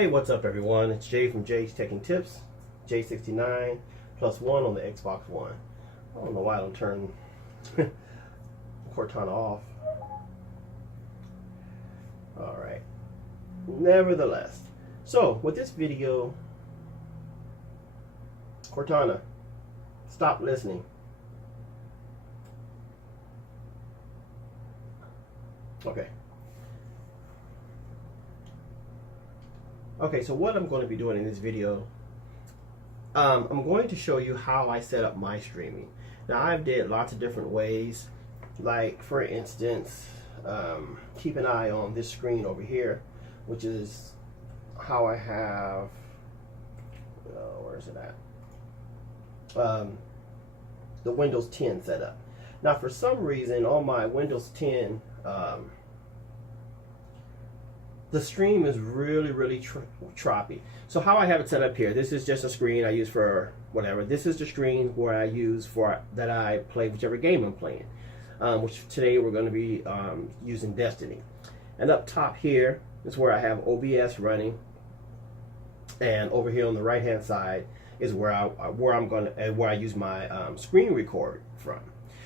Hey, what's up everyone? It's Jay from Jay's Teching Tips, J69 plus 1 on the Xbox One. I don't know why I don't turn Cortana off. Alright. Nevertheless. So, with this video, Cortana, stop listening. Okay. Okay, so what I'm going to be doing in this video, I'm going to show you how I set up my streaming. Now, I've did lots of different ways. Like, for instance, keep an eye on this screen over here, which is how I have, where is it at? The Windows 10 set up. Now, for some reason, on my Windows 10, the stream is really choppy. So how I have it set up here, this is just a screen I use for whatever. This is the screen where I use for that I play whichever game I'm playing. Which today we're going to be using Destiny. And up top here is where I have OBS running. And over here on the right hand side is where I use my screen record from.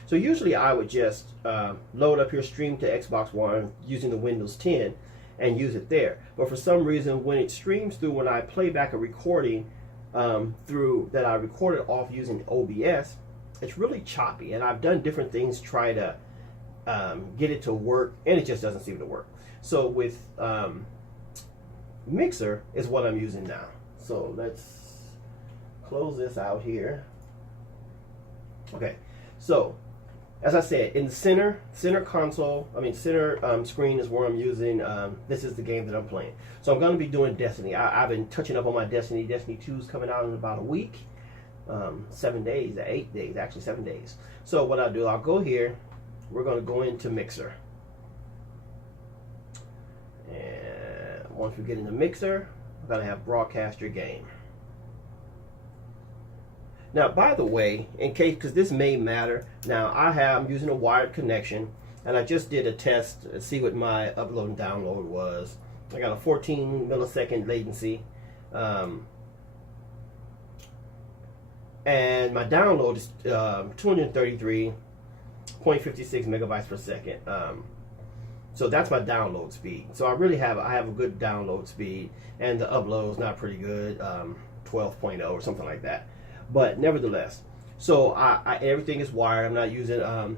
So usually I would just load up your stream to Xbox One using the Windows 10 and use it there. But for some reason, when it streams through, when I play back a recording through that I recorded off using OBS, it's really choppy. And I've done different things to try to get it to work, and it just doesn't seem to work. So with Mixer is what I'm using now. So let's close this out here. Okay, so as I said, in the center console, center screen is where I'm using, this is the game that I'm playing. So I'm going to be doing Destiny. I've been touching up on my Destiny. Destiny 2 is coming out in about a week. 7 days, 8 days, actually 7 days. So what I'll do, I'll go here. We're going to go into Mixer. And once we get into Mixer, I'm going to have broadcast your game. Now, by the way, in case, because this may matter, now I'm using a wired connection, and I just did a test to see what my upload and download was. I got a 14 millisecond latency, and my download is 233.56 megabytes per second. So that's my download speed. So I have a good download speed, and the upload is not pretty good, 12.0 or something like that. But nevertheless, so everything is wired. I'm not using a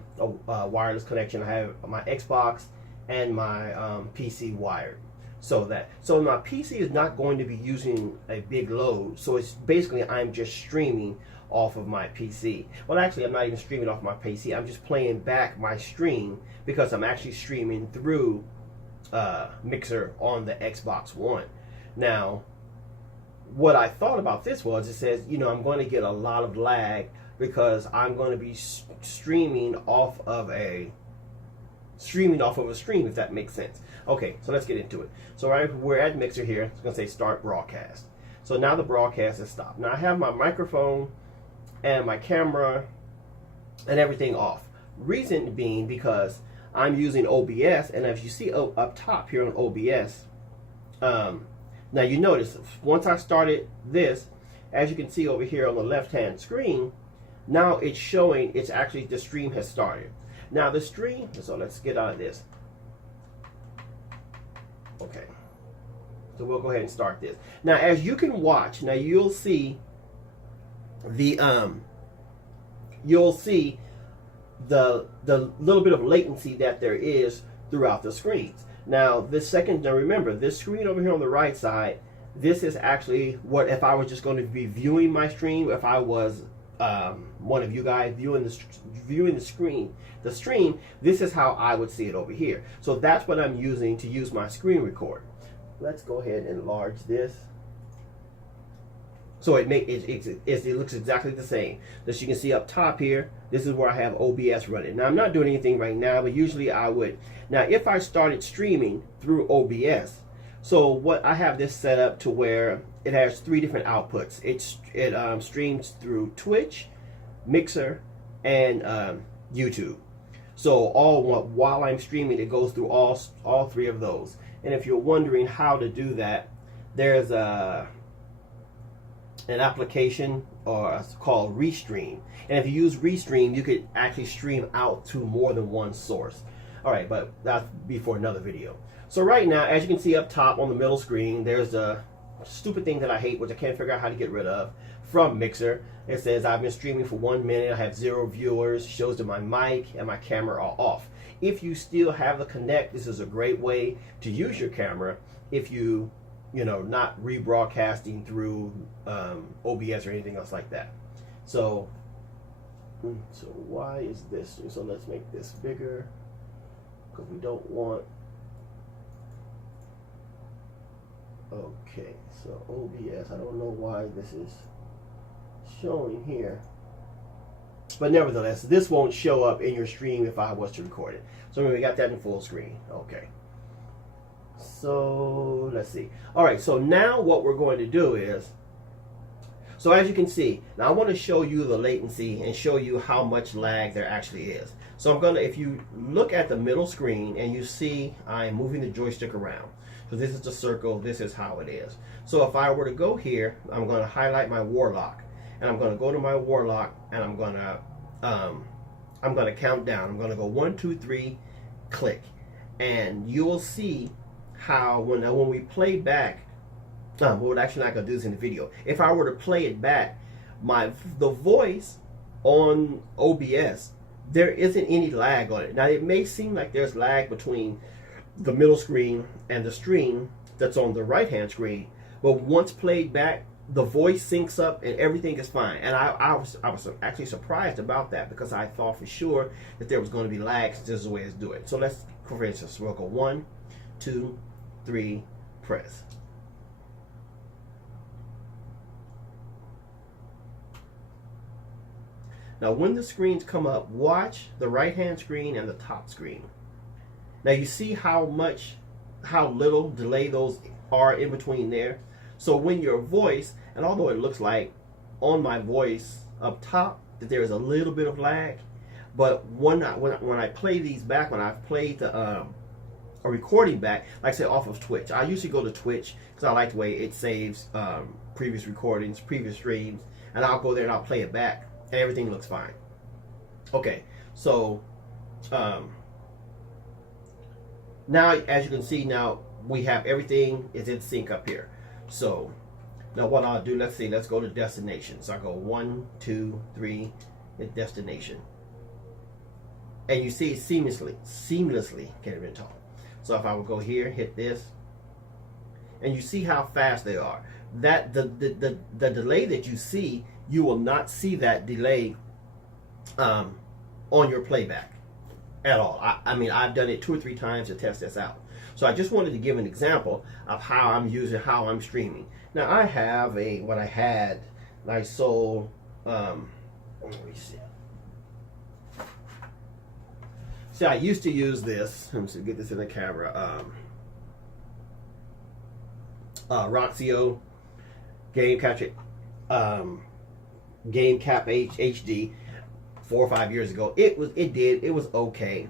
wireless connection. I have my Xbox and my PC wired. So my PC is not going to be using a big load. So it's basically I'm just streaming off of my PC. Well, actually, I'm not even streaming off my PC. I'm just playing back my stream because I'm actually streaming through Mixer on the Xbox One. Now, what I thought about this was, it says, I'm going to get a lot of lag because I'm going to be streaming off of a stream, if that makes sense. Okay, so let's get into it. So we're at Mixer here. It's going to say start broadcast. So now the broadcast is stopped. Now I have my microphone and my camera and everything off. Reason being because I'm using OBS, and as you see up top here on OBS, now you notice, once I started this, as you can see over here on the left-hand screen, now it's showing, it's actually, the stream has started. Now the stream, so let's get out of this. Okay. So we'll go ahead and start this. Now as you can watch, now you'll see the little bit of latency that there is throughout the screens. Now remember, this screen over here on the right side, this is actually what, if I was just going to be viewing my stream, if I was one of you guys viewing the stream, this is how I would see it over here. So that's what I'm using to use my screen record. Let's go ahead and enlarge this. So it looks exactly the same. As you can see up top here, this is where I have OBS running. Now I'm not doing anything right now, but usually I would. Now if I started streaming through OBS, so what I have this set up to where it has 3 different outputs. It streams through Twitch, Mixer, and YouTube. So while I'm streaming, it goes through all 3 of those. And if you're wondering how to do that, there's an application called Restream, and if you use Restream, you could actually stream out to more than one source. All right, but that's before another video. So right now, as you can see up top on the middle screen, there's a stupid thing that I hate, which I can't figure out how to get rid of, from Mixer. It says I've been streaming for 1 minute, I have 0 viewers, shows that my mic and my camera are off. If you still have the Connect, this is a great way to use your camera if you not rebroadcasting through OBS or anything else like that. So why is this? So let's make this bigger, because we don't want. Okay, so OBS, I don't know why this is showing here, but nevertheless, this won't show up in your stream if I was to record it. So we got that in full screen. Okay, so let's see. All right, so now what we're going to do is, so as you can see, now I want to show you the latency and show you how much lag there actually is. So I'm gonna, if you look at the middle screen and you see I'm moving the joystick around. So this is the circle, this is how it is. So if I were to go here, I'm going to highlight my Warlock, and I'm going to go to my Warlock, and I'm going to count down. I'm going to go 1, 2, 3, click, and you will see how when we play back, we're actually not going to do this in the video. If I were to play it back, the voice on OBS, there isn't any lag on it. Now it may seem like there's lag between the middle screen and the stream that's on the right hand screen, but once played back, the voice syncs up and everything is fine. And I was actually surprised about that, because I thought for sure that there was going to be lag. This is the way to do it. So let's, for instance, we'll go 1, 2, 3, press. Now when the screens come up, watch the right hand screen and the top screen. Now you see how little delay those are in between there. So when your voice, and although it looks like on my voice up top that there is a little bit of lag, but when I play these back, when I've played a recording back, like I said, off of Twitch, I usually go to Twitch because I like the way it saves previous recordings, previous streams, and I'll go there and I'll play it back, and everything looks fine. Okay, so now, as you can see, now we have everything is in sync up here. So now what I'll do, let's see, let's go to destination. So I go 1, 2, 3, hit destination. And you see seamlessly, can't even talk. So if I would go here, hit this, and you see how fast they are. That the delay that you see, you will not see that delay on your playback at all. I mean, I've done it 2 or 3 times to test this out. So I just wanted to give an example of how I'm streaming. Now I have what I sold, let me see. See, I used to use this, let me get this in the camera, Roxio Game Capture, Game Cap HD 4 or 5 years ago. It was okay.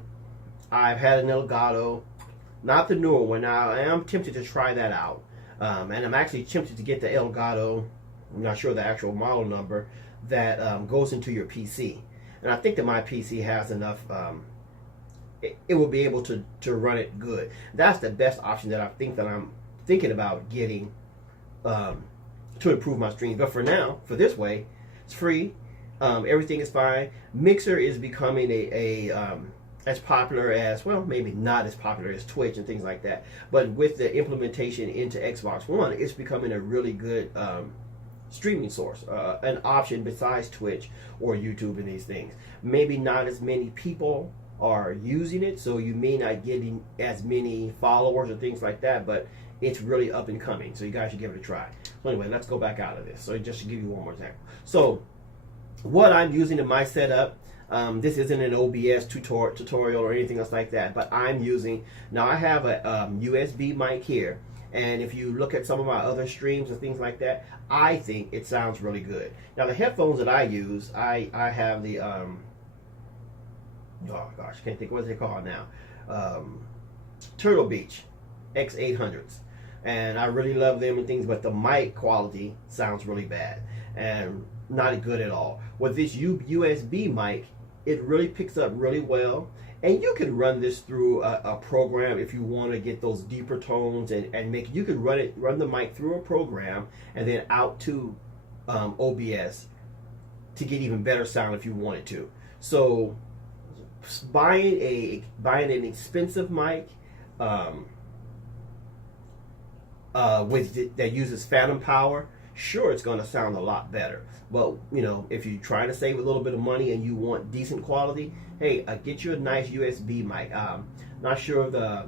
I've had an Elgato, not the newer one. Now I am tempted to try that out, and I'm actually tempted to get the Elgato. I'm not sure the actual model number that goes into your PC, and I think that my PC has enough. It will be able to run it good. That's the best option that I'm thinking about getting to improve my streams. But for now, for this way, it's free. Everything is fine. Mixer is becoming as popular as, well, maybe not as popular as Twitch and things like that. But with the implementation into Xbox One, it's becoming a really good streaming source, an option besides Twitch or YouTube and these things. Maybe not as many people are using it, so you may not get as many followers or things like that, but it's really up and coming, so you guys should give it a try. So anyway, let's go back out of this. So just to give you one more example. So what I'm using in my setup, this isn't an OBS tutorial or anything else like that, but I'm using, now I have a USB mic here, and if you look at some of my other streams and things like that, I think it sounds really good. Now the headphones that I use, I have the oh gosh, can't think what they call now, Turtle Beach X800s, and I really love them and things, but the mic quality sounds really bad and not good at all. With this USB mic, it really picks up really well, and you can run this through a program if you want to get those deeper tones, and make, you can run the mic through a program and then out to OBS to get even better sound if you wanted to. So buying an expensive mic that uses phantom power, sure, it's going to sound a lot better. But you know, if you're trying to save a little bit of money and you want decent quality, hey, get you a nice USB mic. Not sure of the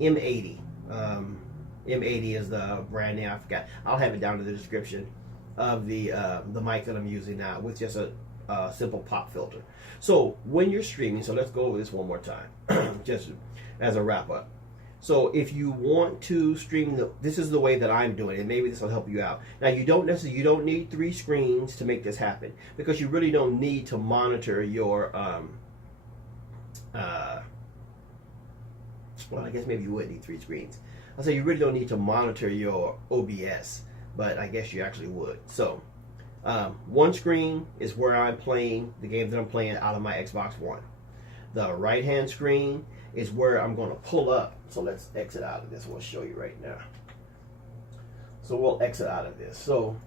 M80. M80 is the brand name. I forgot. I'll have it down in the description of the mic that I'm using now, with just a simple pop filter. So when you're streaming, so let's go over this one more time, just as a wrap up. So if you want to stream, this is the way that I'm doing it. Maybe this will help you out. Now you don't need 3 screens to make this happen, because you really don't need to monitor your well, I guess maybe you would need 3 screens. I'll say you really don't need to monitor your OBS, but I guess you actually would. So one screen is where I'm playing the games that I'm playing out of my Xbox One. The right hand screen is where I'm going to pull up. So let's exit out of this. We'll show you right now. So we'll exit out of this. So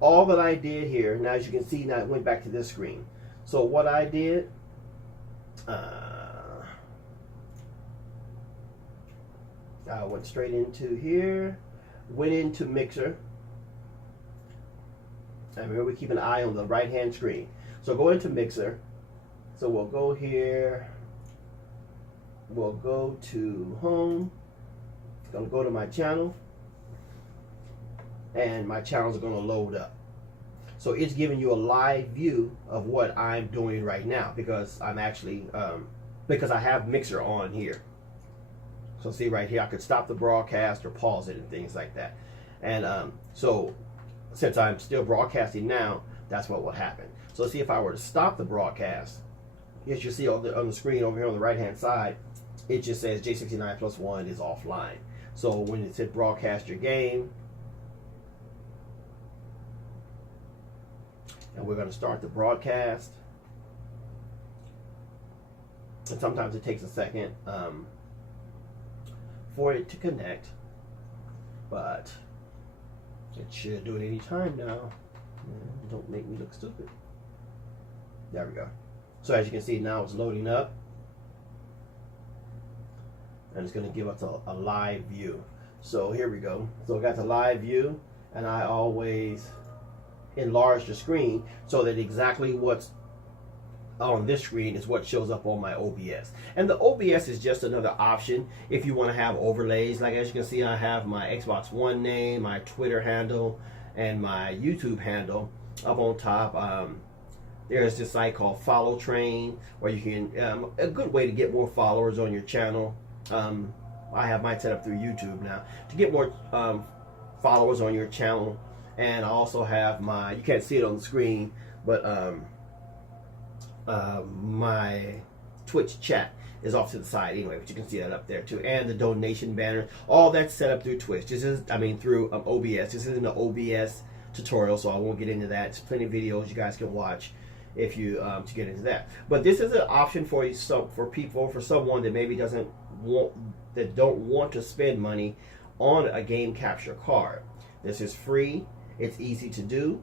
all that I did here, now as you can see, now it went back to this screen. So what I did, I went straight into here, went into Mixer. And remember, we keep an eye on the right hand screen. So go into Mixer. So we'll go here. We'll go to home. It's going to go to my channel, and my channels are going to load up. So it's giving you a live view of what I'm doing right now, because I'm actually because I have Mixer on here. So see right here, I could stop the broadcast or pause it and things like that. And so since I'm still broadcasting now, that's what will happen. So see, if I were to stop the broadcast, as you see on the screen over here on the right hand side, it just says J69+1 is offline. So when it said broadcast your game, and we're going to start the broadcast, and sometimes it takes a second for it to connect, but it should do it any time now. Don't make me look stupid. There we go. So as you can see, now it's loading up, and it's going to give us a live view. So here we go. So I got the live view, and I always enlarge the screen so that exactly what's on this screen is what shows up on my OBS. And the OBS is just another option if you want to have overlays. Like as you can see, I have my Xbox One name, my Twitter handle, and my YouTube handle up on top. There's this site called Follow Train, where you can, a good way to get more followers on your channel. I have mine set up through YouTube now to get more followers on your channel. And I also have my, you can't see it on the screen, but my Twitch chat is off to the side anyway, but you can see that up there too. And the donation banner, all that's set up through Twitch. This is, through OBS. This isn't an OBS tutorial, so I won't get into that. It's plenty of videos you guys can watch if you to get into that. But this is an option for you, for someone that maybe don't want to spend money on a game capture card. This is free. It's easy to do.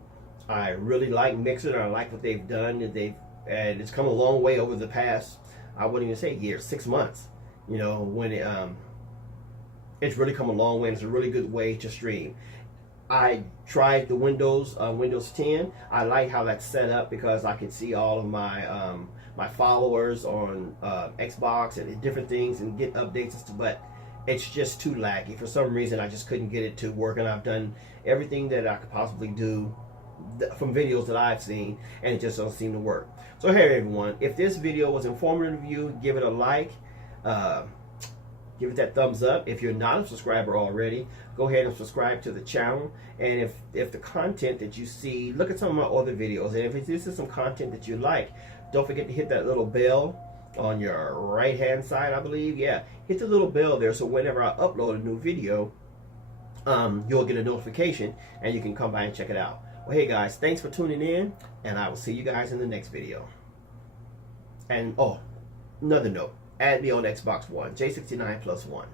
I really like Mixer, and I like what they've done. And it's come a long way over the past, I wouldn't even say years, 6 months. You know, when it's really come a long way, and it's a really good way to stream. I tried the Windows 10. I like how that's set up, because I can see all of my my followers on Xbox and different things, and get updates and stuff, but it's just too laggy. For some reason, I just couldn't get it to work, and I've done everything that I could possibly do from videos that I've seen, and it just doesn't seem to work. So hey everyone, if this video was informative to you, give it a like, give it that thumbs up. If you're not a subscriber already, go ahead and subscribe to the channel. And if the content that you see, look at some of my other videos, and if this is some content that you like, don't forget to hit that little bell on your right hand side, I believe. Yeah, hit the little bell there, so whenever I upload a new video, you'll get a notification and you can come by and check it out. Well, hey guys, thanks for tuning in, and I will see you guys in the next video. And oh, another note, add me on Xbox One, J69+1.